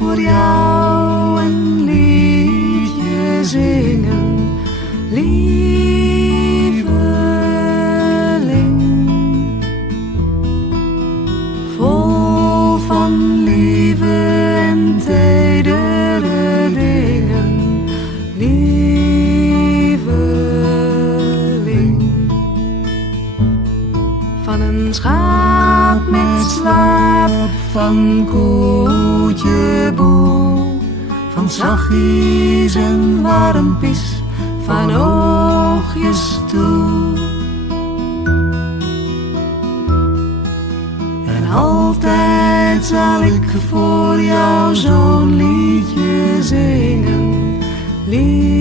voor jou een liedje zingen, lieveling. Vol van lieve en tedere dingen, lieveling. Van een schaap met slaap, van koetje boe, van zachtjes en warmpies, van oogjes toe. En altijd zal ik voor jou zo'n liedje zingen, lieveling.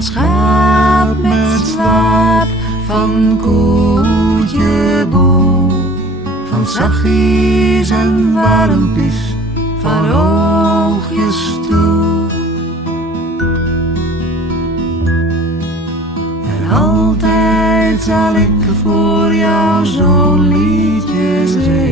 Schaap met slaap, van koetje boe, van zachtjes en warmpies, van oogjes toe. En altijd zal ik voor jou zo'n liedje zingen.